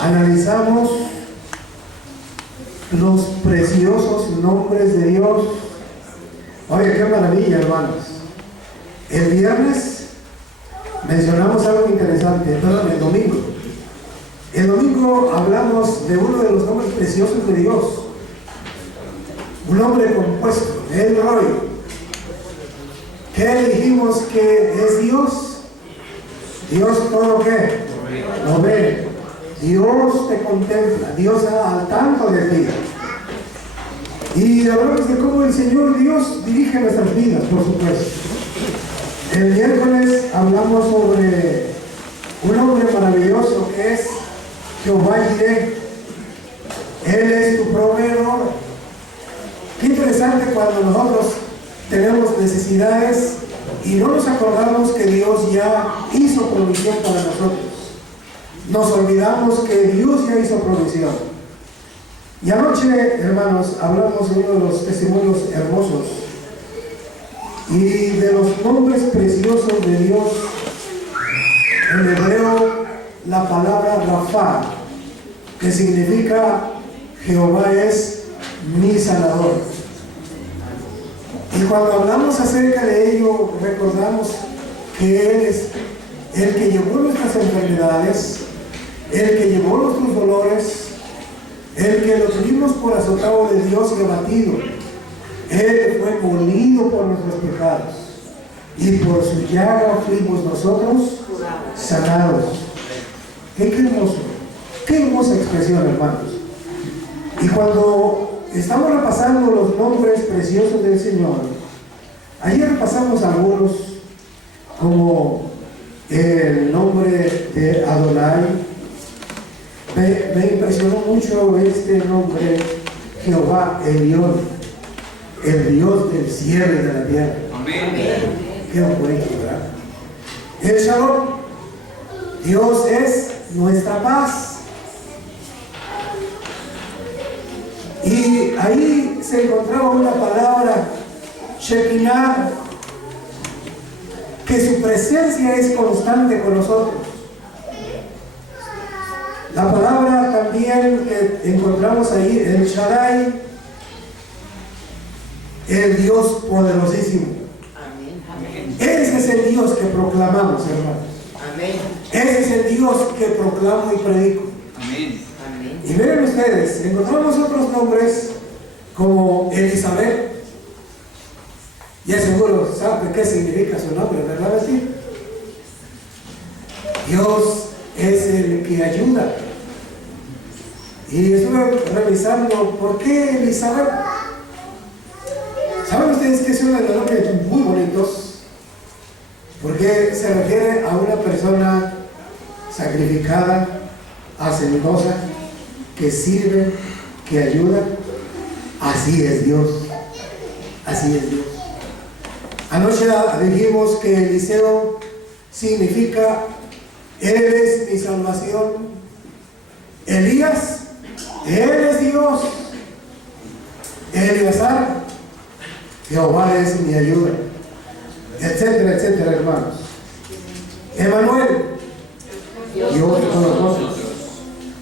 analizamos los preciosos nombres de Dios. Oye, qué maravilla, hermanos. El viernes mencionamos algo interesante, perdón, el domingo. El domingo hablamos de uno de los nombres preciosos de Dios. Un nombre compuesto, El Roy. ¿Qué dijimos que es Dios? Dios todo ¿qué? Lo ve. Dios te contempla, Dios está al tanto de ti. Y hablamos de cómo el Señor Dios dirige nuestras vidas, por supuesto. El miércoles hablamos sobre un hombre maravilloso que es Jehová Jireh. Él es tu proveedor. Qué interesante cuando nosotros tenemos necesidades y no nos acordamos que Dios ya hizo provisión para nosotros. Nos olvidamos que Dios ya hizo provisión. Y anoche, hermanos, hablamos de uno de los testimonios hermosos y de los nombres preciosos de Dios. En hebreo, la palabra Rafa, que significa Jehová es mi sanador. Y cuando hablamos acerca de ello, recordamos que Él es el que llevó nuestras enfermedades, el que llevó nuestros dolores, el que lo tuvimos por azotado de Dios y abatido. Él fue molido por nuestros pecados y por su llaga fuimos nosotros sanados. Qué hermoso, qué hermosa expresión, hermanos. Y cuando estamos repasando los nombres preciosos del Señor, ayer repasamos algunos, como el nombre de Adonai. Me impresionó mucho este nombre, Jehová Elión, el Dios del cielo y de la tierra. Amén. Qué bonito, ¿verdad? El Shalom, Dios es nuestra paz. Y ahí se encontraba una palabra, Shekinah, que su presencia es constante con nosotros. La palabra también que encontramos ahí, el Shaddai, el Dios poderosísimo. Amén. Ese es el Dios que proclamamos, hermanos. Amén. Ese es el Dios que proclamo y predico. Amén. Y miren ustedes, encontramos otros nombres como Elizabeth. Ya seguro saben qué significa su nombre, ¿verdad? ¿Sí? Dios es el que ayuda. Y estuve revisando por qué Elizabeth. ¿Saben ustedes que es uno de los nombres muy bonitos? Porque se refiere a una persona sacrificada, hacendosa, que sirve, que ayuda. Así es Dios. Así es Dios. Anoche dijimos que Eliseo significa Él es mi salvación. Elías, Él es Dios. Eleazar, Jehová es mi ayuda. Etcétera, etcétera, hermanos. Emanuel, Dios con nosotros.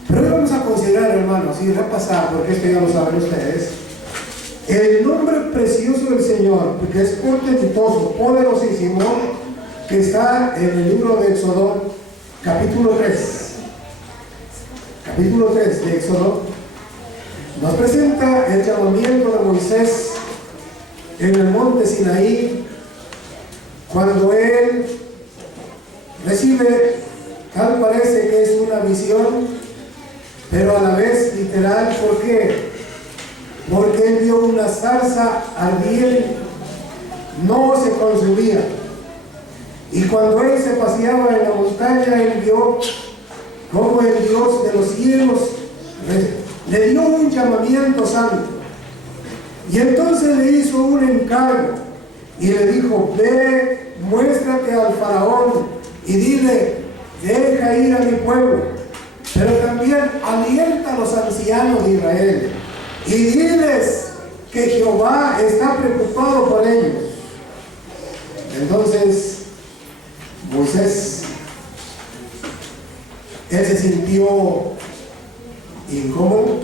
Pero hoy vamos a considerar, hermanos, y repasar, porque esto ya lo saben ustedes, el nombre precioso del Señor, porque es portentoso, poderosísimo, que está en el libro de Éxodo, capítulo 3. Capítulo 3 de Éxodo nos presenta el llamamiento de Moisés en el monte Sinaí, cuando él recibe, tal parece que es una visión, pero a la vez literal. ¿Por qué? Porque él vio una zarza ardiente, no se consumía. Y cuando él se paseaba en la montaña, él vio cómo el Dios de los cielos le dio un llamamiento santo. Y entonces le hizo un encargo y le dijo: ve, muéstrate al faraón y dile, deja ir a mi pueblo, pero también alienta a los ancianos de Israel y diles que Jehová está preocupado por ellos. Entonces Moisés, él se sintió incómodo,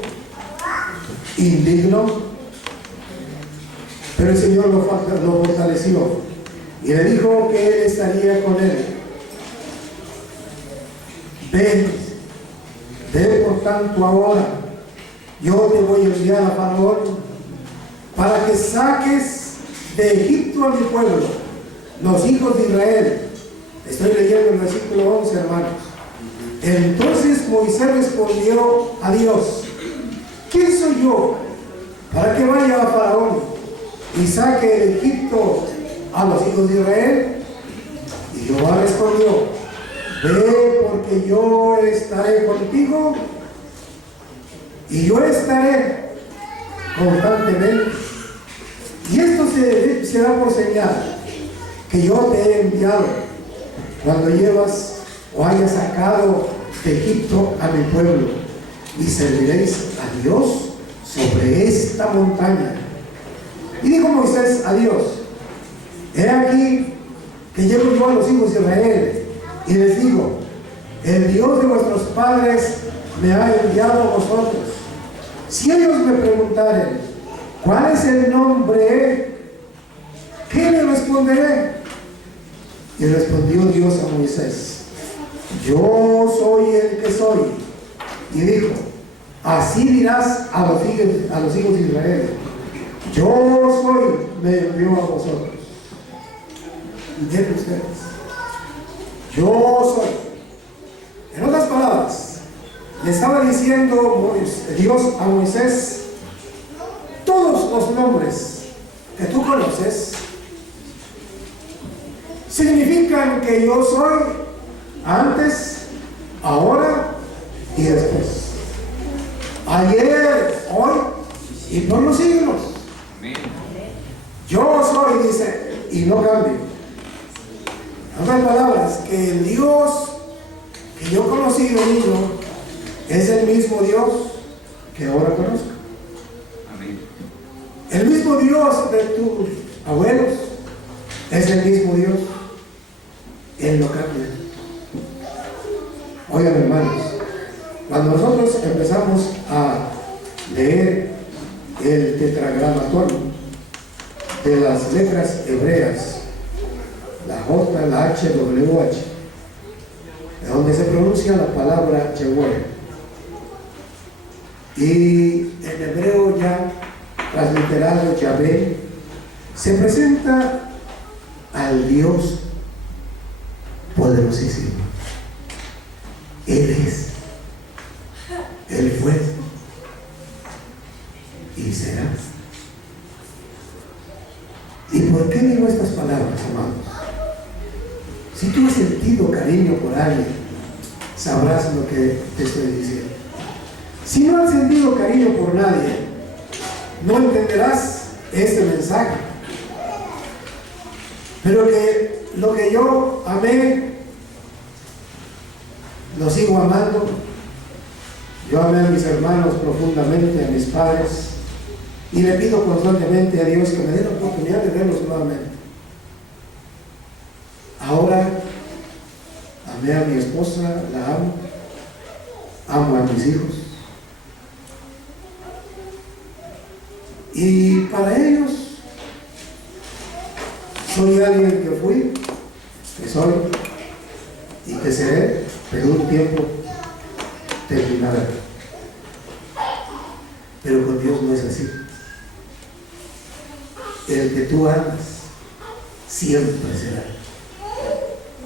indigno, pero el Señor lo fortaleció y le dijo que Él estaría con él. Ve por tanto ahora, yo te voy a enviar a Faraón para que saques de Egipto a mi pueblo, los hijos de Israel. Estoy leyendo el versículo 11, hermanos. Entonces Moisés respondió a Dios: ¿quién soy yo para que vaya a Faraón y saque de Egipto a los hijos de Israel? Y Jehová respondió: ve, porque yo estaré contigo y yo estaré constantemente. Y esto será por señal que yo te he enviado cuando llevas o hayas sacado de Egipto a mi pueblo, y serviréis a Dios sobre esta montaña. Y dijo Moisés a Dios: he aquí que llevo yo a los hijos de Israel y les digo: el Dios de vuestros padres me ha enviado a vosotros. Si ellos me preguntaren: ¿cuál es el nombre?, ¿qué le responderé? Y respondió Dios a Moisés: yo soy el que soy. Y dijo: así dirás a los hijos de Israel: yo soy, me envió a vosotros. ¿Entienden ustedes? Yo soy. En otras palabras, le estaba diciendo Dios a Moisés: todos los nombres que tú conoces significan que yo soy antes, ahora y después, ayer, hoy y por los siglos. Yo soy, dice, y no cambio. En otras palabras, que el Dios que yo conocí de niño es el mismo Dios que ahora conozco. El mismo Dios de tus abuelos es el mismo Dios. Él no cambia. Oigan, hermanos, cuando nosotros empezamos a leer el tetragramatón de las letras hebreas, la J, la H, W, H, donde se pronuncia la palabra Yahweh, y en hebreo ya transliterado Yahvé, se presenta al Dios poderosísimo. Él es, Él fue y será. ¿Y por qué digo estas palabras, amados? Si tú has sentido cariño por alguien, sabrás lo que te estoy diciendo. Si no has sentido cariño por nadie, no entenderás este mensaje. Pero que lo que yo amé, lo sigo amando. Yo amé a mis hermanos profundamente, a mis padres, y le pido constantemente a Dios que me dé la oportunidad de verlos nuevamente. Ahora amé a mi esposa, la amo a mis hijos, y para ellos soy alguien que fui, que soy y que seré, pero un tiempo terminará. Pero con Dios no es así. El que tú amas siempre será,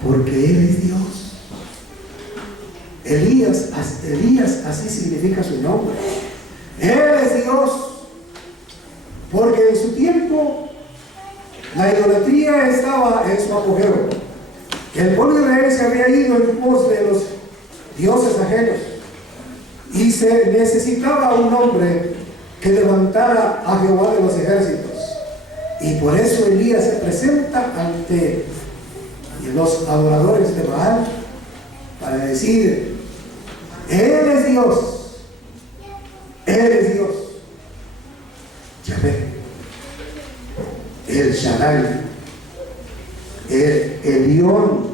porque Él es Dios. Elías, así significa su nombre. Él es Dios, porque en su tiempo la idolatría estaba en su apogeo. El pueblo de Israel se había ido en pos de los dioses ajenos y se necesitaba un hombre que levantara a Jehová de los ejércitos. Y por eso Elías se presenta ante los adoradores de Baal para decir: Él es Dios, Él es Dios. Yahvé, el Shaddai, el Elión.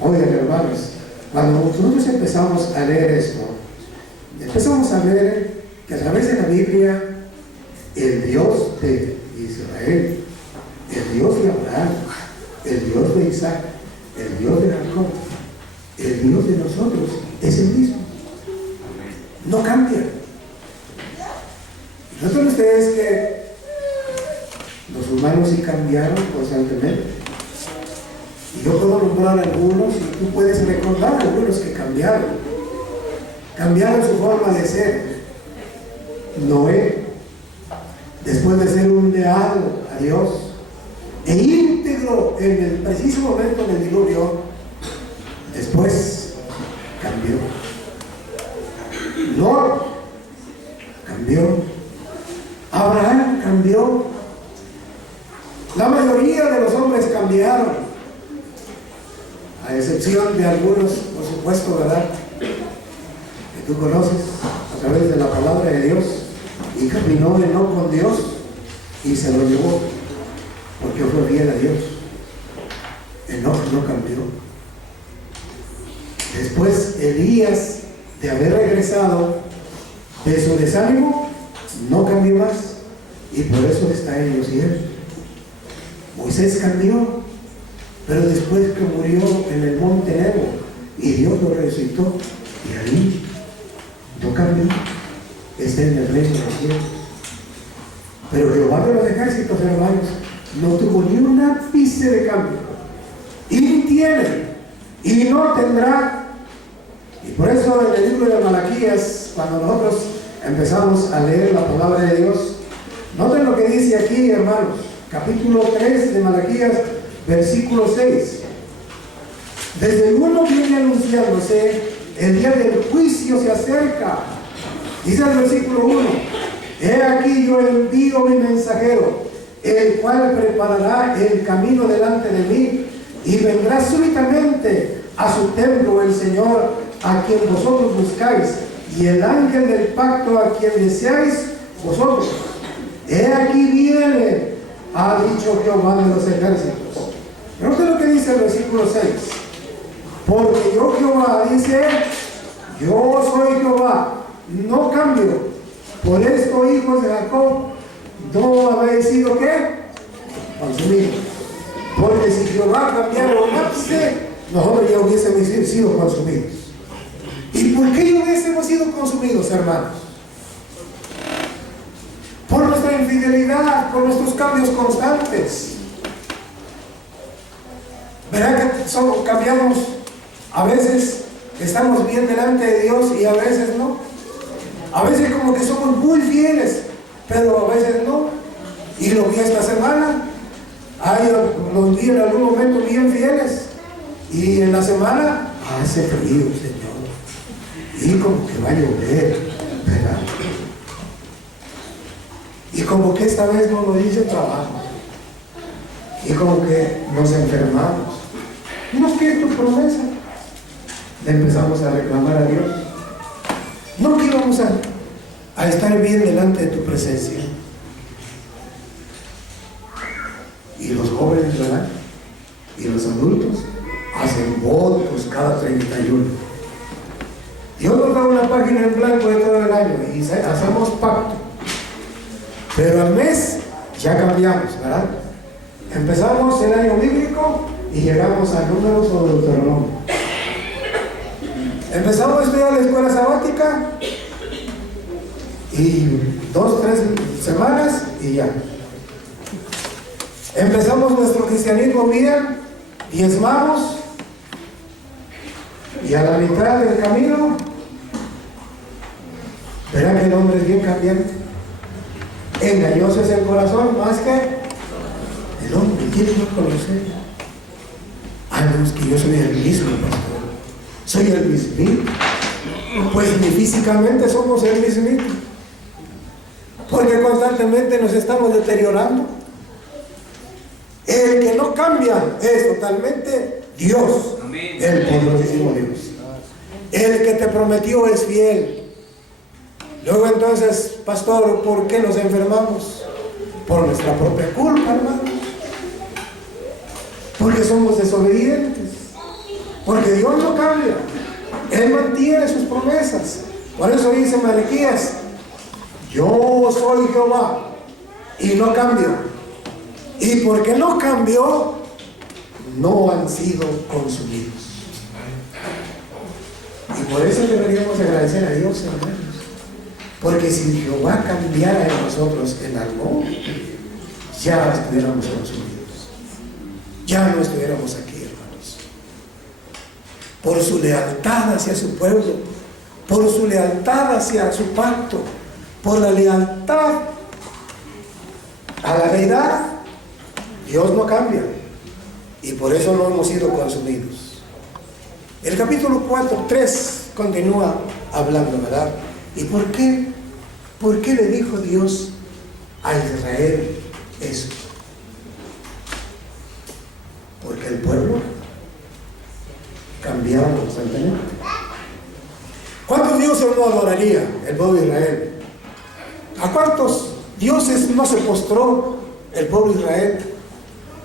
Oigan, hermanos, cuando nosotros empezamos a leer esto, empezamos a ver que a través de la Biblia, el Dios de Israel, el Dios de Abraham, el Dios de Isaac, el Dios de Jacob, el Dios de nosotros es el mismo. No cambia. ¿Notan ustedes que los humanos sí cambiaron constantemente? Y yo puedo nombrar algunos y tú puedes recordar algunos que cambiaron. Cambiaron su forma de ser. Noé, después de ser un leal a Dios e íntegro en el preciso momento del diluvio, después cambió. Lot cambió. Abraham cambió. La mayoría de los hombres cambiaron, a excepción de algunos, por supuesto, ¿verdad?, que tú conoces a través de la palabra de Dios, y caminó de no con Dios y se lo llevó porque fue fiel a Dios. Enoch no cambió. Después Elías, de haber regresado de su desánimo, no cambió más, y por eso está en los cielos. Moisés cambió, pero después que murió en el monte Nebo y Dios lo resucitó, y ahí no cambió, está en el reino de los cielos. Pero Jehová de los ejércitos, hermanos, no tuvo ni un ápice de cambio, y ni tiene, y no tendrá. Y por eso en el libro de Malaquías, cuando nosotros empezamos a leer la palabra de Dios, noten lo que dice aquí, hermanos, capítulo 3 de Malaquías, versículo 6. Desde el 1 viene anunciándose, el día del juicio se acerca. Dice el versículo 1: he aquí yo envío mi mensajero, el cual preparará el camino delante de mí, y vendrá súbitamente a su templo el Señor, a quien vosotros buscáis, y el ángel del pacto, a quien deseáis vosotros. He aquí viene, ha dicho Jehová de los ejércitos. Noten lo que dice el versículo 6. Porque yo, Jehová, dice, yo soy Jehová, no cambio. Por esto, hijos de Jacob, no habéis sido, ¿qué?, consumidos. Porque si Jehová cambiara un ápice, nosotros ya hubiésemos sido consumidos. ¿Y por qué no hubiésemos sido consumidos, hermanos? Por nuestra infidelidad, por nuestros cambios constantes. Verá que cambiamos, a veces estamos bien delante de Dios y a veces no. A veces como que somos muy fieles, pero a veces no. Y lo vi esta semana, los vi en algún momento bien fieles, y en la semana hace frío, Señor, y como que va a llover, ¿verdad? Y como que esta vez no nos hice trabajo, y como que nos enfermamos. ¿No quieres tu promesa? Le empezamos a reclamar a Dios. No que íbamos a estar bien delante de tu presencia. Y los jóvenes, ¿verdad?, y los adultos hacen votos cada 31. Dios nos da una página en blanco de todo el año y hacemos pacto. Pero al mes ya cambiamos, ¿verdad? Empezamos el año bíblico y llegamos a Números o Deuteronomio. Empezamos a estudiar la escuela sabática y 2, 3 semanas y ya. Empezamos nuestro cristianismo bien, diezmamos, y a la mitad del camino, verá que el hombre es bien cambiante. Engañoso es el corazón más que el hombre. ¿Quién no conoce? No, es que yo soy el mismo, pastor. Soy el mismito. Pues ni físicamente somos el mismito, porque constantemente nos estamos deteriorando. El que no cambia es totalmente Dios, el poderosísimo Dios. El que te prometió es fiel. Luego entonces, pastor, ¿por qué nos enfermamos? Por nuestra propia culpa, hermanos. Porque somos desobedientes. Porque Dios no cambia. Él mantiene sus promesas. Por eso dice Malaquías: yo soy Jehová y no cambio. Y porque no cambió, no han sido consumidos. Y por eso deberíamos agradecer a Dios, hermanos. Porque si Jehová cambiara en nosotros en algo, ya estuviéramos consumidos. Ya no estuviéramos aquí, hermanos. Por su lealtad hacia su pueblo, por su lealtad hacia su pacto, por la lealtad a la deidad, Dios no cambia. Y por eso no hemos sido consumidos. El capítulo 3 continúa hablando, ¿verdad? ¿Y por qué? ¿Por qué le dijo Dios a Israel eso? Porque el pueblo cambiaba constantemente. ¿Cuántos dioses no adoraría el pueblo de Israel? ¿A cuántos dioses no se postró el pueblo de Israel?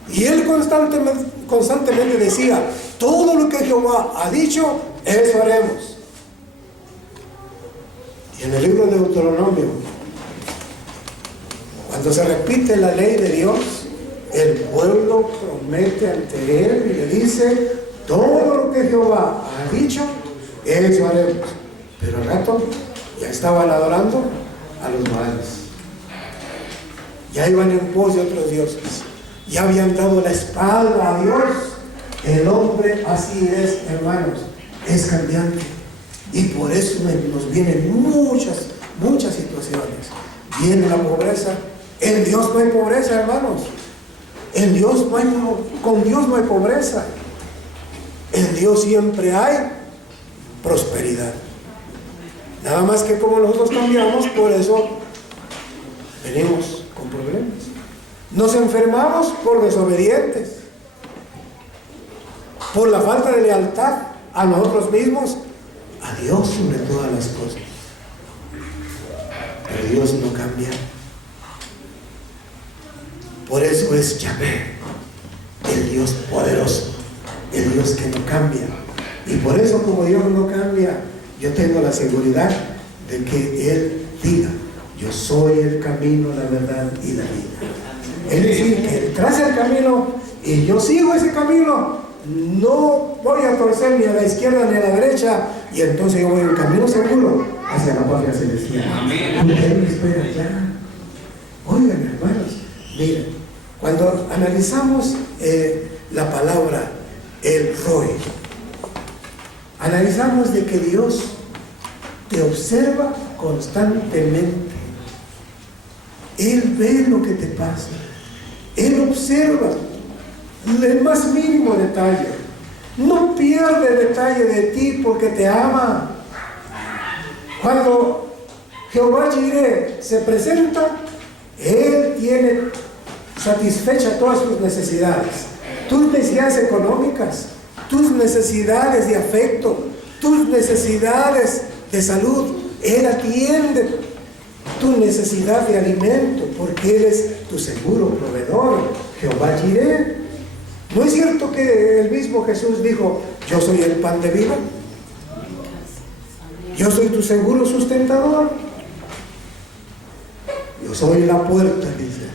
Y él constantemente decía: todo lo que Jehová ha dicho, eso haremos. Y en el libro de Deuteronomio, cuando se repite la ley de Dios, el pueblo promete ante él y le dice: todo lo que Jehová ha dicho, eso haremos. Pero al rato ya estaban adorando a los Baales, ya iban en pos de otros dioses, ya habían dado la espalda a Dios. El hombre así es, hermanos, es cambiante. Y por eso nos vienen muchas situaciones. Viene la pobreza. En Dios no hay pobreza, hermanos. En Dios no hay, con Dios no hay pobreza. En Dios siempre hay prosperidad. Nada más que como nosotros cambiamos, por eso venimos con problemas. Nos enfermamos por desobedientes, por la falta de lealtad a nosotros mismos, a Dios sobre todas las cosas. Pero Dios no cambia. Por eso es Yahvé, el Dios poderoso, el Dios que no cambia. Y por eso, como Dios no cambia, yo tengo la seguridad de que Él diga: yo soy el camino, la verdad y la vida. Es decir, que Él traza el camino y yo sigo ese camino. No voy a torcer ni a la izquierda ni a la derecha, y entonces yo voy en camino seguro hacia la patria celestial. Porque Él me espera ya. Oigan, hermanos, miren, cuando analizamos la palabra el Roy, analizamos de que Dios te observa constantemente. Él ve lo que te pasa. Él observa el más mínimo detalle. No pierde detalle de ti porque te ama. Cuando Jehová Jireh se presenta, Él tiene satisfecha todas sus necesidades. Tus necesidades económicas, tus necesidades de afecto, tus necesidades de salud. Él atiende tu necesidad de alimento porque Él es tu seguro proveedor, Jehová Jireh. ¿No es cierto que el mismo Jesús dijo: yo soy el pan de vida? Yo soy tu seguro sustentador. Yo soy la puerta, dice.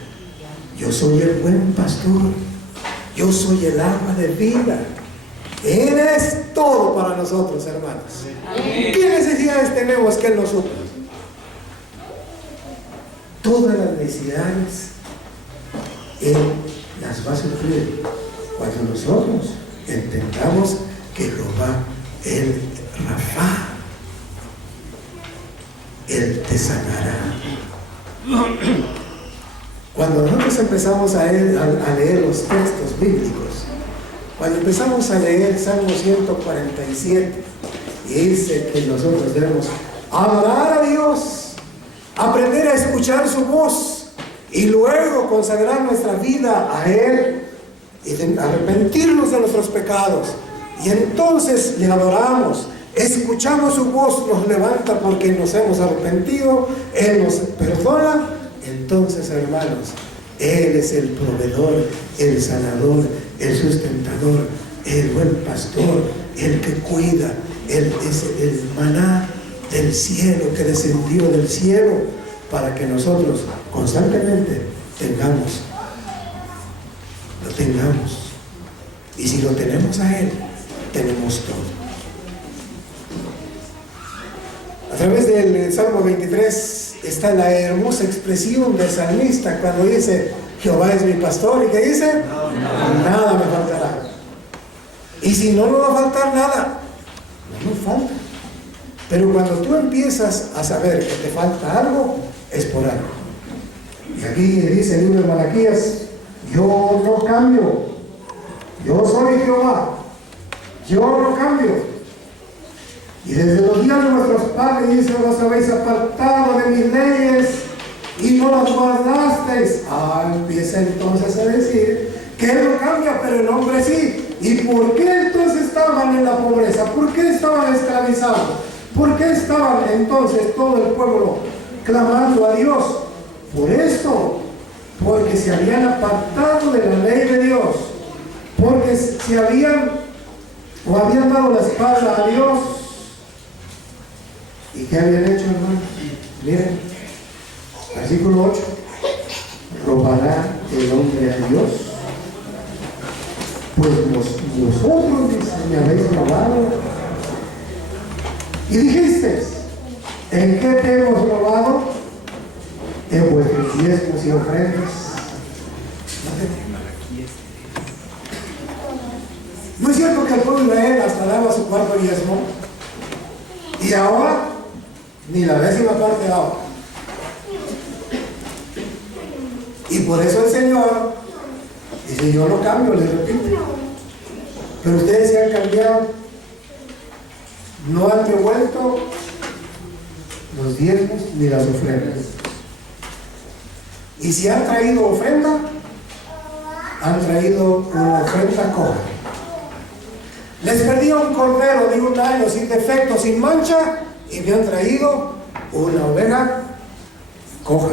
Yo soy el buen pastor. Yo soy el agua de vida. Él es todo para nosotros, hermanos. ¿Qué necesidades tenemos que Él nos supla? Todas las necesidades Él las va a suplir cuando nosotros entendamos que Jehová, el Rafa, Él te sanará. Cuando nosotros empezamos a leer los textos bíblicos, cuando empezamos a leer Salmo 147, dice que nosotros debemos adorar a Dios, aprender a escuchar su voz y luego consagrar nuestra vida a Él y arrepentirnos de nuestros pecados. Y entonces le adoramos, escuchamos su voz, nos levanta porque nos hemos arrepentido, Él nos perdona. Entonces, hermanos, Él es el proveedor, el sanador, el sustentador, el buen pastor, el que cuida, Él es el maná del cielo, que descendió del cielo para que nosotros constantemente lo tengamos. Y si lo tenemos a Él, tenemos todo. A través del Salmo 23 está la hermosa expresión del salmista cuando dice: Jehová es mi pastor, ¿y qué dice? Nada me faltará. Y si no nos va a faltar nada, no nos falta. Pero cuando tú empiezas a saber que te falta algo, es por algo. Y aquí dice el libro de Malaquías: yo no cambio, yo soy Jehová, yo no cambio. Y desde los días de vuestros padres, dice, os habéis apartado de mis leyes y no las guardasteis. Empieza entonces a decir que Él no cambia, pero el hombre sí. ¿Y por qué entonces estaban en la pobreza? ¿Por qué estaban esclavizados? ¿Por qué estaban entonces todo el pueblo clamando a Dios? Por esto, porque se habían apartado de la ley de Dios, porque se habían dado la espalda a Dios. ¿Y qué habían hecho, hermanos? Miren, versículo 8: ¿robará el hombre a Dios? Pues vosotros, dice, me habéis robado. Y dijiste: ¿en qué te hemos robado? En vuestros diezmos y ofrendas. ¿No es cierto que el pueblo de Israel hasta daba su cuarto diezmo? Y ahora, ni la 10ª parte daba. Y por eso el Señor dice: yo no cambio, les repito. Pero ustedes se han cambiado, no han devuelto los diezmos ni las ofrendas. Y si han traído ofrenda, han traído una ofrenda coja. Les perdí un cordero de 1 año sin defecto, sin mancha, y me han traído una oveja coja,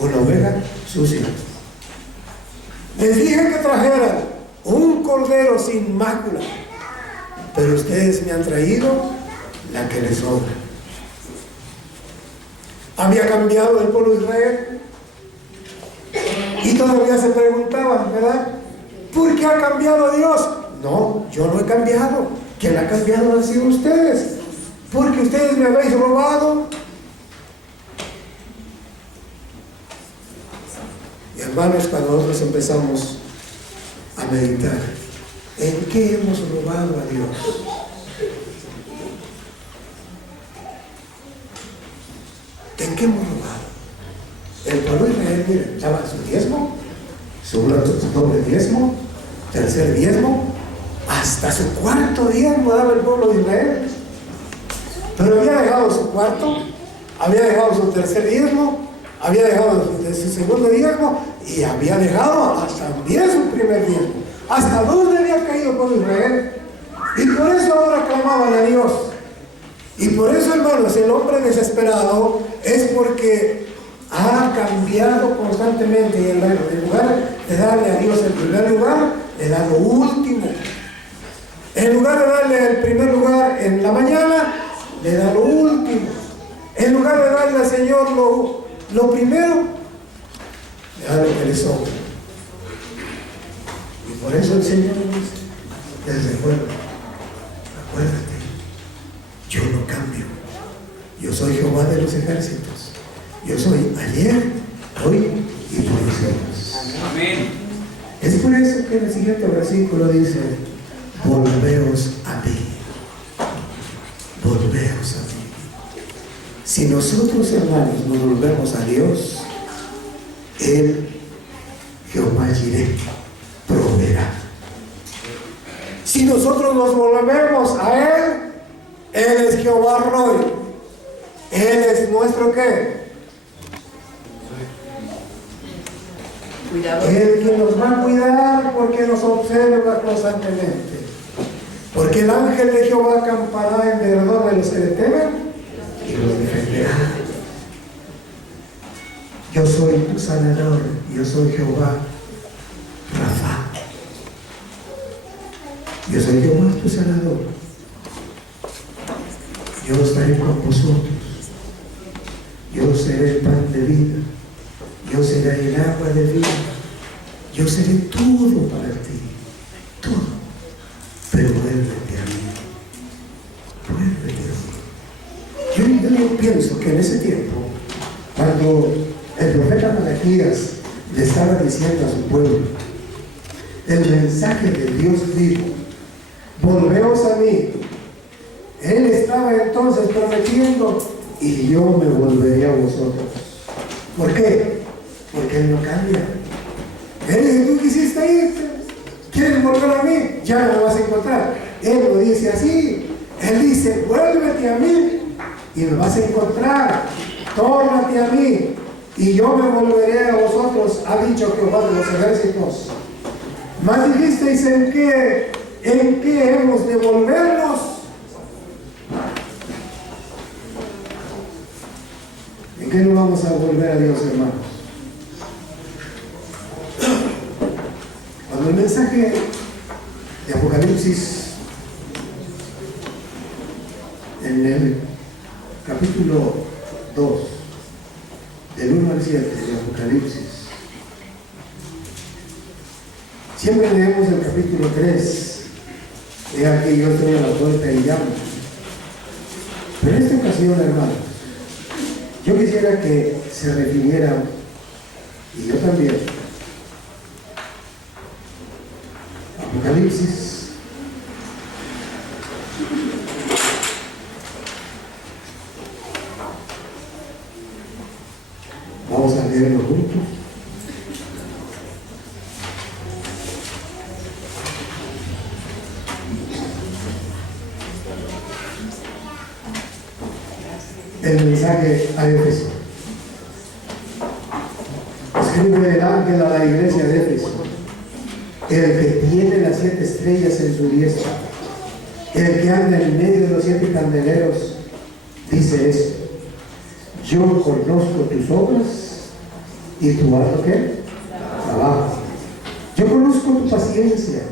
una oveja sucia. Les dije que trajeran un cordero sin mácula, pero ustedes me han traído la que les sobra. Había cambiado el pueblo de Israel y todavía se preguntaban, ¿verdad? ¿Por qué ha cambiado Dios? No, yo no he cambiado. Quien ha cambiado han sido ustedes, porque ustedes me habéis robado. Y hermanos, cuando nosotros empezamos a meditar, ¿en qué hemos robado a Dios? ¿En qué hemos robado? El pueblo de Israel, miren, daba su diezmo, su doble diezmo, tercer diezmo, hasta su cuarto diezmo daba el pueblo de Israel. Pero había dejado su cuarto, había dejado su tercer diezmo, había dejado su segundo diezmo y había dejado hasta también su primer diezmo. ¿Hasta dónde había caído el pueblo de Israel? Y por eso ahora clamaban a Dios. Y por eso, hermanos, el hombre desesperado es porque ha cambiado constantemente, y en lugar de darle a Dios el primer lugar, le da lo último. En lugar de darle el primer lugar en la mañana, le da lo último. En lugar de darle al Señor lo primero, le da lo que le sobra. Y por eso el Señor dice: les recuerdo, acuérdate, yo no cambio. Yo soy Jehová de los ejércitos. Yo soy ayer, hoy y por los siglos. Amén. Es por eso que en el siguiente versículo dice: volveos a mí. Volveos a mí. Si nosotros, hermanos, nos volvemos a Dios, Él, Jehová Jireh, proveerá. Si nosotros nos volvemos a Él, Él es Jehová Roy. Él es nuestro ¿qué? Cuidado. Él que nos va a cuidar porque nos observa constantemente. Porque el ángel de Jehová acampará en derredor de los que le temen y los defenderá. Yo soy tu sanador, yo soy Jehová Rafa. Yo soy Jehová tu sanador. yo estaré con vosotros, yo seré el pan de vida, yo seré el agua de vida, yo seré todo para ti, todo, pero vuélvete a mí, vuélvete a mí. Yo pienso que en ese tiempo, cuando el profeta Malaquías le estaba diciendo a su pueblo el mensaje de Dios vivo, volveos a mí, él estaba entonces prometiendo, y yo me volveré a vosotros. ¿Por qué? Porque Él no cambia. Él dice, tú quisiste irte, quieres volver a mí, ya no me vas a encontrar. Él lo dice así. Él dice, vuélvete a mí y me vas a encontrar. Tórnate a mí y yo me volveré a vosotros, ha dicho Jehová de los ejércitos. Más dijisteis, ¿en qué hemos de volvernos? ¿En qué no vamos a volver a Dios, hermanos? Cuando el mensaje de Apocalipsis, en el capítulo 2, del 1 al 7 de Apocalipsis, siempre leemos el capítulo 3, he aquí yo estoy a la puerta y llamo. Pero en esta ocasión, hermanos, yo quisiera que se refiriera, y yo también, Apocalipsis, vamos a leerlo juntos. El mensaje a Éfeso. Escribe el ángel a la iglesia de Éfeso, el que tiene las 7 estrellas en su diestra, el que anda en medio de los 7 candeleros, dice esto: yo conozco tus obras y tu harto ¿qué? Trabajo. Yo conozco tu paciencia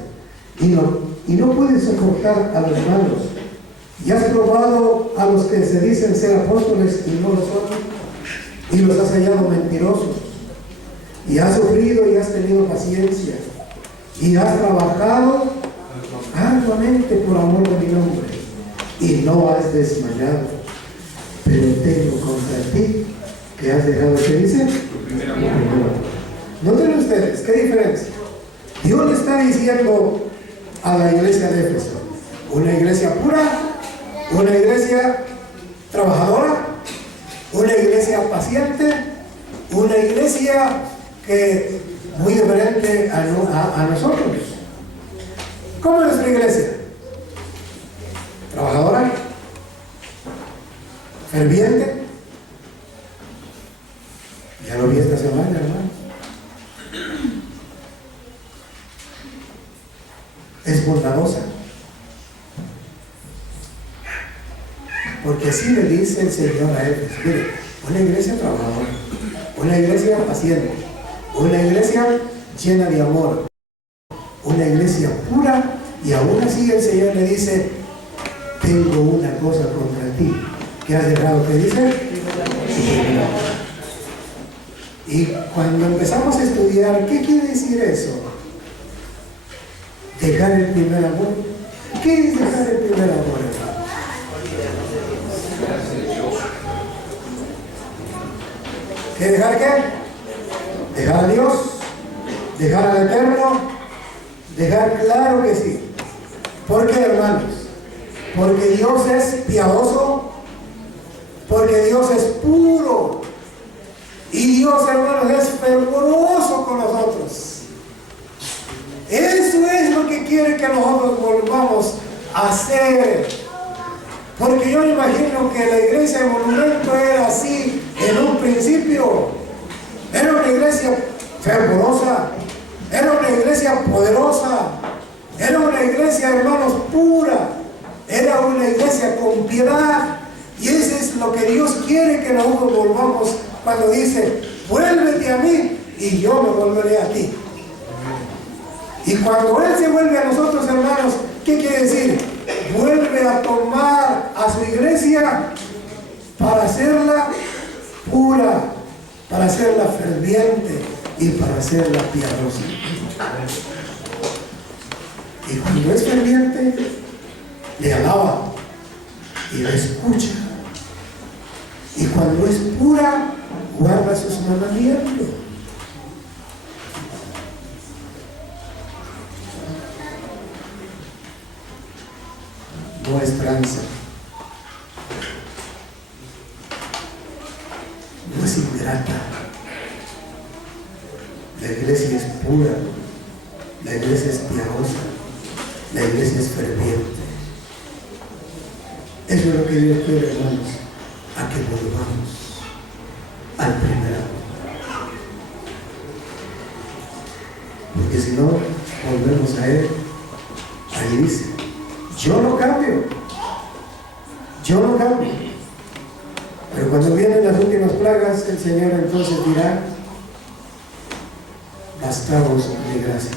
y no puedes soportar a los malos. Y has probado a los que se dicen ser apóstoles y no lo son, y los has hallado mentirosos. Y has sufrido y has tenido paciencia, y has trabajado arduamente por amor de mi nombre, y no has desmayado. Pero tengo contra ti que has dejado, ¿qué dice? Tu primer amor. Noten ustedes, ¿qué diferencia? Dios le está diciendo a la iglesia de Éfeso, una iglesia pura, una iglesia trabajadora, una iglesia paciente, una iglesia que muy diferente a nosotros. ¿Cómo es nuestra iglesia? Trabajadora, ferviente. Ya lo vi esta semana, hermano. Es bondadosa. Porque así le dice el Señor a Éfeso: mire, una iglesia trabajadora, una iglesia paciente, una iglesia llena de amor, una iglesia pura, y aún así el Señor le dice: tengo una cosa contra ti, que has dejado, ¿qué dice? Y cuando empezamos a estudiar, ¿qué quiere decir eso? Dejar el primer amor. ¿Qué es dejar el primer amor, hermano? ¿Qué dejar qué? Dejar a Dios, dejar al Eterno, dejar, claro que sí. ¿Por qué, hermanos? Porque Dios es piadoso, porque Dios es puro, y Dios, hermanos, es fervoroso con nosotros. Eso es lo que quiere que nosotros volvamos a hacer. Porque yo me imagino que la iglesia de Monumento era así en un principio. Era una iglesia fervorosa, era una iglesia poderosa, era una iglesia, hermanos, pura, era una iglesia con piedad. Y eso es lo que Dios quiere que nosotros volvamos cuando dice: vuélvete a mí y yo me volveré a ti. Y cuando Él se vuelve a nosotros, hermanos, ¿qué quiere decir? vuelve a tomar a su iglesia para hacerla pura, para hacerla ferviente y para hacerla piadosa. Y cuando es ferviente, le alaba y la escucha. Y cuando es pura, guarda sus mandamientos. No es tranza, no es ingrata. La iglesia es pura, la iglesia es piadosa, la iglesia es ferviente. Eso es lo que Dios quiere, hermanos, a que volvamos al primer amor. Porque si no volvemos a Él, ahí dice: yo no cambio, yo no cambio. Pero cuando vienen las últimas plagas, el Señor entonces dirá: bastaos mi gracia.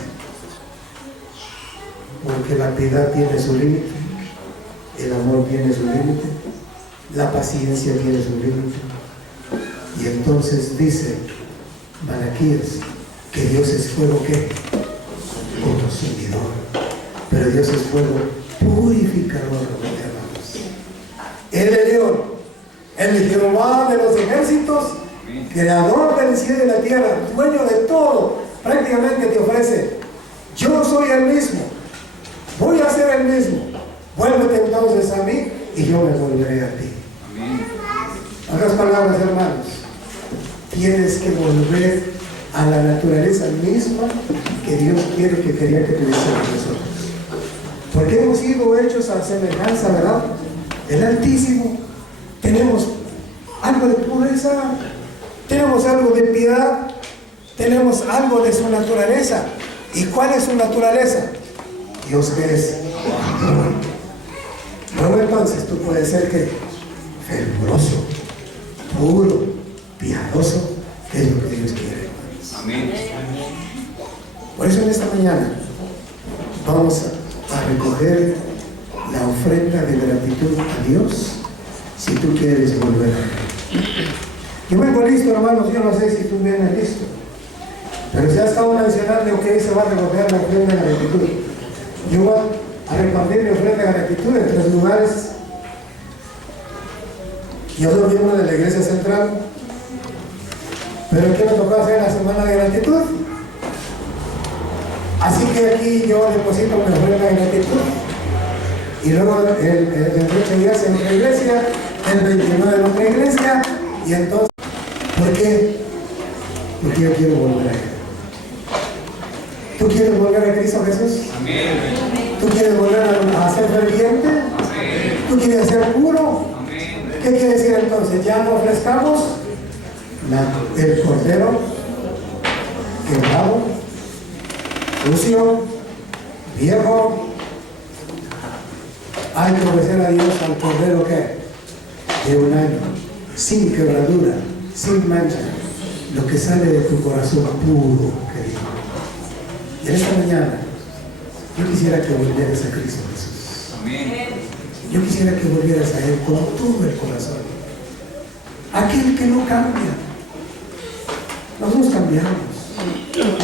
Porque la piedad tiene su límite, el amor tiene su límite, la paciencia tiene su límite. Y entonces dice Malaquías que Dios es fuego, ¿qué? Consumidor. Pero Dios es fuego purificador, hermanos. Él es Dios, el Jehová de los ejércitos, creador del cielo y la tierra, dueño de todo. Prácticamente te ofrece: yo soy el mismo, voy a ser el mismo, vuélvete entonces a mí y yo me volveré a ti. En otras palabras, hermanos, tienes que volver a la naturaleza misma que Dios quiere, que quería que tuviésemos nosotros. Porque hemos sido hechos a semejanza, ¿verdad?, del Altísimo. Tenemos algo de pureza, tenemos algo de piedad, tenemos algo de su naturaleza. ¿Y cuál es su naturaleza? Dios que es amor. Luego entonces tú puedes ser que fervoroso, puro, piadoso, que es lo que Dios quiere, hermanos. Amén. Por eso en esta mañana vamos a recoger la ofrenda de gratitud a Dios, si tú quieres volver a Él. Yo vengo listo, hermanos. Yo no sé si tú vienes listo, pero se ha estado mencionando que se va a recoger la ofrenda de gratitud. Yo voy a repartir mi ofrenda de gratitud en 3 lugares. Yo soy miembro de la iglesia central, pero ¿qué me tocó hacer la semana de gratitud? Así que aquí yo deposito mi ofrenda de gratitud. Y luego el 28 días en otra iglesia, el 29 en otra iglesia. Y entonces, ¿por qué? Porque yo quiero volver a Él. ¿Tú quieres volver a Cristo Jesús? Amén. ¿Tú quieres volver a ser ferviente? Amén. ¿Tú quieres ser puro? Amén. ¿Qué quiere decir entonces? Ya no ofrezcamos el cordero quebrado, sucio, viejo. Hay que ofrecer a Dios al cordero que de un año, sin quebradura, sin mancha, lo que sale de tu corazón puro, querido. Y en esta mañana yo quisiera que volvieras a Cristo Jesús. Amén. Yo quisiera que volvieras a Él con todo el corazón. Aquel que no cambia. Nosotros cambiamos.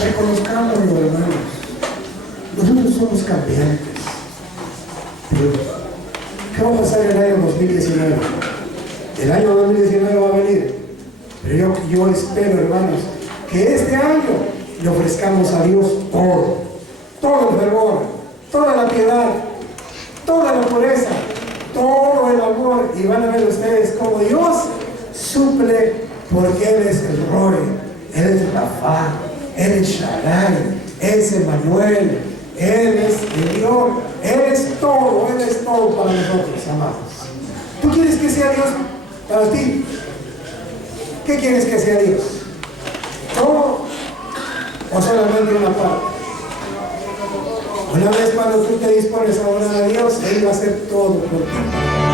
Reconozcamos, hermanos. Nosotros somos cambiantes. Pero, ¿qué va a pasar en el año 2019? El año 2019 va a venir. Pero yo espero, hermanos, que este año le ofrezcamos a Dios todo el fervor, toda la piedad, toda la pureza, todo el amor. Y van a ver ustedes cómo Dios suple, porque Él es el Roy, Él es Rafa, Él es Shaddai, Él es Emmanuel, Él es el Dios, Él es todo para nosotros, amados. ¿Tú quieres que sea Dios para ti? ¿Qué quieres que sea Dios? ¿Todo o solamente una parte? Una vez cuando tú te dispones a orar a Dios, Él va a hacer todo por ti.